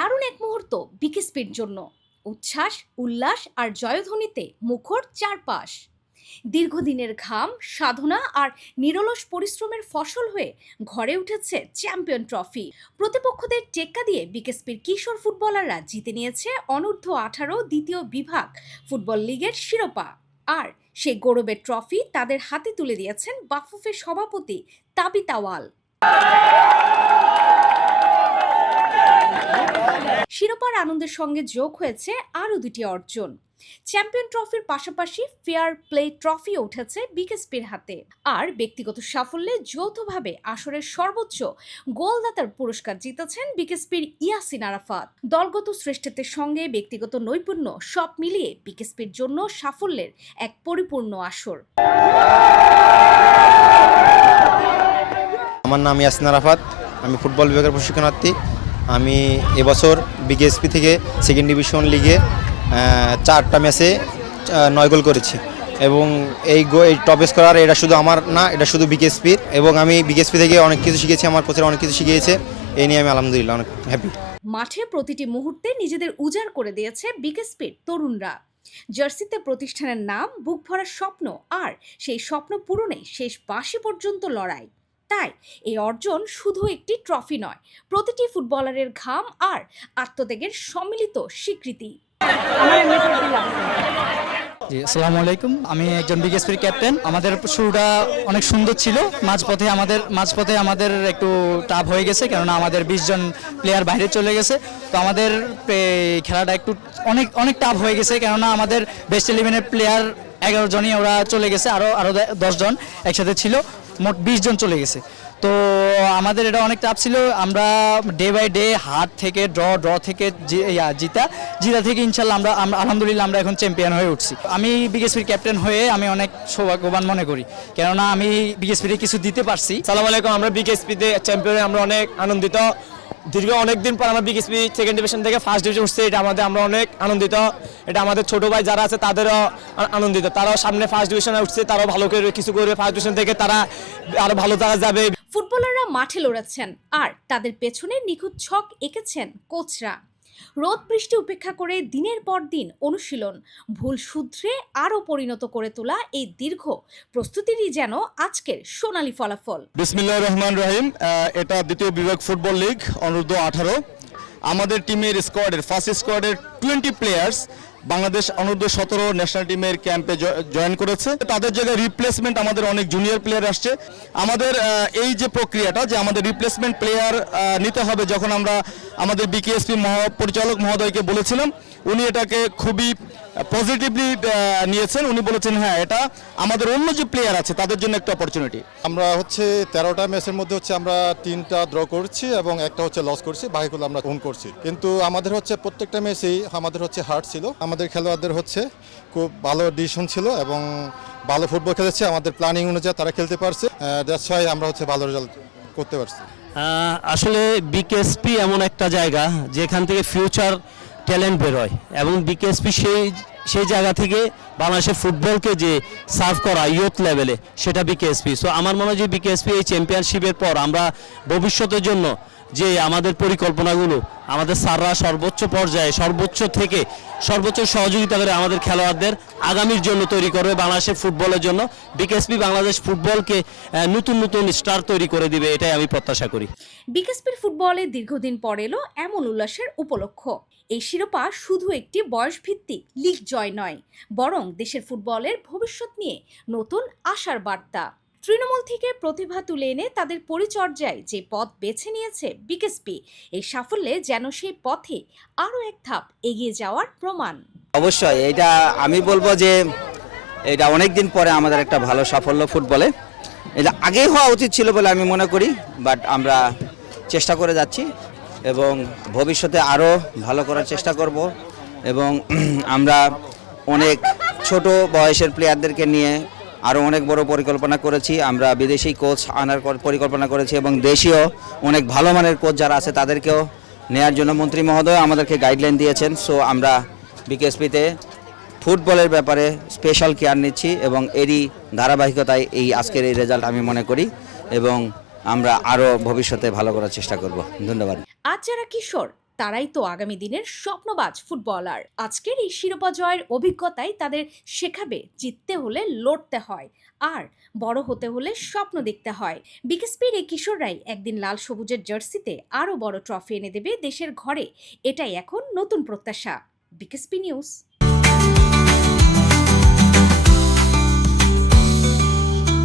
দারুণ এক মুহূর্ত বিকেএসপির জন্য। উচ্ছ্বাস, উল্লাস আর জয়ধ্বনিতে মুখর চারপাশ। দীর্ঘদিনের ঘাম, সাধনা আর নিরলস পরিশ্রমের ফসল হয়ে ঘরে উঠেছে চ্যাম্পিয়ন ট্রফি। প্রতিপক্ষদের টেক্কা দিয়ে বিকেএসপির কিশোর ফুটবলাররা জিতে নিয়েছে অনূর্ধ্ব-18 দ্বিতীয় বিভাগ ফুটবল লিগের শিরোপা। আর সেই গৌরবের ট্রফি তাদের হাতে তুলে দিয়েছেন বাফুফের সভাপতি তাবিত আওয়াল। শিরোপার আনন্দের সঙ্গে যোগ হয়েছে আরও দুটি অর্জন। চ্যাম্পিয়ন ট্রফির পাশাপাশি ফেয়ার প্লে ট্রফিও উঠেছে বিকেএসপির হাতে। আর ব্যক্তিগত সাফল্যে যৌথভাবে আসরের সর্বোচ্চ গোলদাতার পুরস্কার জিতেছেন বিকেএসপির ইয়াসিন আরাফাত। দলগত শ্রেষ্ঠত্বের সঙ্গে ব্যক্তিগত নৈপুণ্য সব মিলিয়ে বিকেএসপির জন্য সাফল্যের এক পরিপূর্ণ আসর। আমার নাম ইয়াসিন আরাফাত, আমি ফুটবল বিভাগের প্রশিক্ষণার্থী। আমি এবছর বিকেএসপি থেকে সেকেন্ড ডিভিশন লিগে 4টা ম্যাচে 9 গোল করেছি এবং এই টপ স্কোরার এটা শুধু আমার না, এটা শুধু বিকেএসপির। এবং আমি বিকেএসপি থেকে অনেক কিছু শিখেছি, আমার কোচের অনেক কিছু শিখিয়েছে। এই নিয়ে আমি আলহামদুলিল্লাহ অনেক হ্যাপি। মাঠে প্রতিটি মুহূর্তে নিজেদের উজাড় করে দিয়েছে বিকেএসপির তরুণরা। জার্সিতে প্রতিষ্ঠানের নাম, বুক ভরা স্বপ্ন আর সেই স্বপ্ন পূরণে শেষ বাঁশি পর্যন্ত লড়াই। তাই এই অর্জন শুধু একটি ট্রফি নয়, প্রতিটি ফুটবলারের ঘাম আর আত্মত্যাগের সম্মিলিত স্বীকৃতি। আসসালামু আলাইকুম, আমি একজন বিকেএসপির ক্যাপ্টেন। আমাদের শুরুটা অনেক সুন্দর ছিল, মাঝপথে আমাদের একটু টাফ হয়ে গেছে, কেননা আমাদের 20 জন প্লেয়ার বাইরে চলে গেছে। তো আমাদের খেলাটা একটু অনেক টাফ হয়ে গেছে, কেননা আমাদের বেস্ট 11-এর প্লেয়ার 11 জনই ওরা চলে গেছে, আরও 10 জন একসাথে ছিল, মোট 20 জন চলে গেছে। তো আমাদের এটা অনেক টাফ ছিল। আমরা ডে বাই ডে হার থেকে ড্র থেকে জিতা থেকে ইনশাল্লাহ আমরা আলহামদুলিল্লাহ আমরা এখন চ্যাম্পিয়ন হয়ে উঠছি। আমি বিকেএসপির ক্যাপ্টেন হয়ে আমি অনেক সৌভাগ্যবান মনে করি, কেননা আমি বিকেএসপিতে কিছু দিতে পারছি। সালাম আলাইকুম, আমরা বিকেএসপিতে চ্যাম্পিয়নে আমরা অনেক আনন্দিত। দীর্ঘ অনেকদিন পর আমরা বিকেএসপি সেকেন্ড ডিভিশন থেকে ফার্স্ট ডিভিশন উঠছে, এটা আমরা অনেক আনন্দিত। এটা আমাদের ছোট ভাই যারা আছে তাদেরও আনন্দিত, তারাও সামনে ফার্স্ট ডিভিশনে উঠছে, তারাও ভালো করে কিছু করবে, ফার্স্ট ডিভিশন থেকে তারা আরো ভালো জায়গা যাবে। ফুটবলাররা মাঠে লড়েছেন আর তাদের পেছনে নিখুঁত ছক এঁকেছেন কোচরা। রোদ বৃষ্টি উপেক্ষা করে দিনের পর দিন অনুশীলন, ভুল শুধরে আরও পরিণত করে তোলা এই দীর্ঘ প্রস্তুতিরই যেন আজকের সোনালী ফলাফল। বিসমিল্লাহির রহমানির রহিম। এটা দ্বিতীয় বিভাগ ফুটবল লিগ অনূর্ধ্ব-18। আমাদের টিমের ফার্স্ট স্কোয়াডের 20 প্লেয়ার্স বাংলাদেশ অনূর্ধ্ব-17 ন্যাশনাল টিমের ক্যাম্পে জয়েন করেছে। তাদের জায়গায় রিপ্লেসমেন্ট আমাদের অনেক জুনিয়র প্লেয়ার আসছে। আমাদের এই যে প্রক্রিয়াটা, যে আমাদের রিপ্লেসমেন্ট প্লেয়ার নিতে হবে, যখন আমরা আমাদের বিকেএসপি পরিচালক মহোদয়কে বলেছিলাম, উনি এটাকে খুবই পজিটিভলি নিয়েছেন। উনি বলেছেন হ্যাঁ, এটা আমাদের অন্য যে প্লেয়ার আছে তাদের জন্য একটা অপরচুনিটি। আমরা 13টা ম্যাচের মধ্যে আমরা 3টা ড্র করছি এবং একটা লস করছি, বাকিগুলো আমরা ওন করছি। কিন্তু আমাদের প্রত্যেকটা ম্যাচেই আমাদের হার্ড ছিল। আমাদের খেলোয়াড়দের খুব ভালো ডিসিশন ছিল এবং ভালো ফুটবল খেলেছে। আমাদের প্ল্যানিং অনুযায়ী তারা খেলতে পারছে, দ্যাটস হোয়াই আমরা ভালো রেজাল্ট করতে পারছি। আসলে বিকেএসপি এমন একটা জায়গা যেখান থেকে ফিউচার ট্যালেন্ট বেরোয়, এবং বিকেএসপি সেই জায়গা থেকে বাংলাদেশের ফুটবলকে যে সার্ভ করা ইয়ুথ লেভেলে, সেটা বিকেএসপি। সো আমার মনে হয় যে বিকেএসপি এই চ্যাম্পিয়নশিপের পর আমরা ভবিষ্যতের জন্য যে আমাদের পরিকল্পনাগুলো, আমাদের স্যাররা সর্বোচ্চ পর্যায়ে সর্বোচ্চ সহযোগিতা করে আমাদের খেলোয়াড়দের আগামীর জন্য তৈরি করবে, বাংলাদেশের ফুটবলের জন্য। বিকেএসপি বাংলাদেশ ফুটবলকে নতুন স্টার তৈরি করে দিবে, এটাই আমি প্রত্যাশা করি। বিকেএসপির ফুটবলে দীর্ঘদিন পর এলো এমন উল্লাসের উপলক্ষ। এই শিরোপা শুধু একটি বয়সভিত্তিক লিগ জয় নয়, বরং দেশের ফুটবলের ভবিষ্যৎ নিয়ে নতুন আশার বার্তা। তৃণমূল থেকে প্রতিভা তুলে এনে তাদের পরিচর্যায় যে পথ বেছে নিয়েছে বিকেএসপি, এই সাফল্যে যেন সেই পথে আরও এক ধাপ এগিয়ে যাওয়ার প্রমাণ। অবশ্যই এটা আমি বলবো যে এটা অনেক দিন পরে আমাদের একটা ভালো সাফল্য ফুটবলে। এটা আগেই হওয়া উচিত ছিল বলে আমি মনে করি, বাট আমরা চেষ্টা করে যাচ্ছি এবং ভবিষ্যতে আরও ভালো করার চেষ্টা করব। এবং আমরা অনেক ছোট বয়সের প্লেয়ারদেরকে নিয়ে আরও অনেক বড় পরিকল্পনা করেছি। আমরা বিদেশি কোচ আনার পরিকল্পনা করেছি এবং দেশীয় অনেক ভালো মানের কোচ যারা আছে তাদেরকেও নেয়ার জন্য মন্ত্রী মহোদয় আমাদেরকে গাইডলাইন দিয়েছেন। সো আমরা বিকেএসপিতে ফুটবলের ব্যাপারে স্পেশাল কেয়ার নিচ্ছি এবং এরই ধারাবাহিকতায় এই আজকের এই রেজাল্ট আমি মনে করি, এবং আমরা আরও ভবিষ্যতে ভালো করার চেষ্টা করব। ধন্যবাদ। আজ যারা কিশোর তারাই তো আগামী দিনের স্বপ্নবাজ ফুটবলার। আজকের এই শিরোপা জয়ের অভিজ্ঞতাই তাদের শেখাবে জিততে হলে লড়তে হয়, আর বড় হতে হলে স্বপ্ন দেখতে হয়। বিকেএসপির এই কিশোররাই একদিন লাল সবুজের জার্সিতে আরও বড় ট্রফি এনে দেবে দেশের ঘরে, এটাই এখন নতুন প্রত্যাশা। BKSP news.